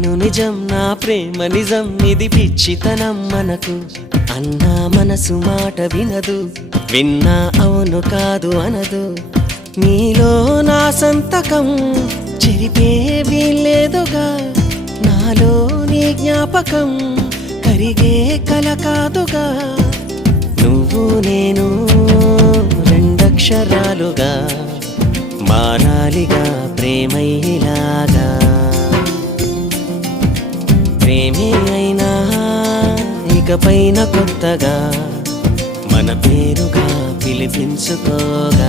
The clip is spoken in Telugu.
నేను నిజం నా ప్రేమ నిజం ఇది పిచ్చితనం మనకు అన్నా మనసు మాట వినదు విన్నా అవును కాదు అనదు నీలో నా సంతకం చెరిపే వీల్లేదుగా నాలో నీ జ్ఞాపకం కరిగే కల కాదుగా నువ్వు నేను రెండక్షరాలుగా మారాలిగా ప్రేమయ్యేలాగా ప్రేమే అయినా ఇకపైన కొత్తగా మన పేరుగా పిలిపించుకోగా